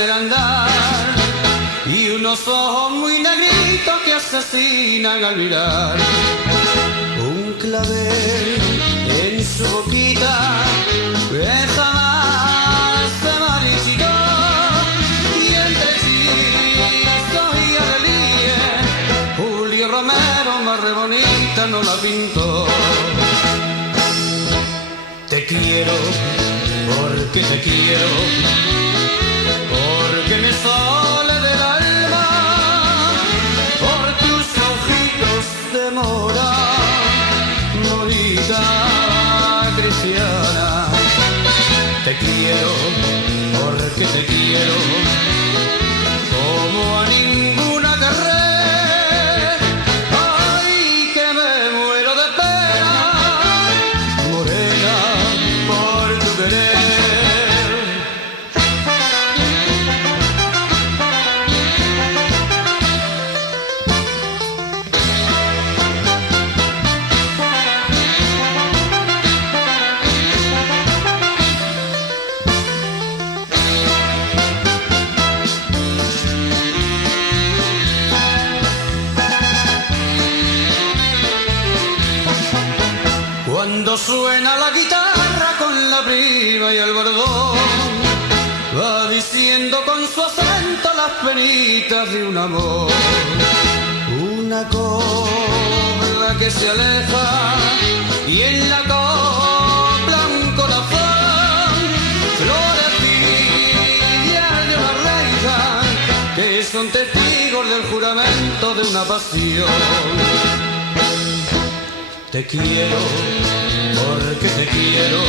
en el andar y unos ojos muy negritos que asesinan al mirar. Un clavel en su boquita que jamás se marchitó, y entre hechizos y alegría Julio Romero más re bonita no la pintó. Te quiero porque te quiero, porque me sale del alma, por tus ojitos de mora, bonita cristiana. Te quiero porque te quiero, como a ninguna carrera. Ay, que me muero de pena, morena, por tu querer. Cuando suena la guitarra con la prima y el bordón, va diciendo con su acento las penitas de un amor. Una copla que se aleja y en la copla un corazón, florecillas de una reina que son testigos del juramento de una pasión. Te quiero porque te quiero,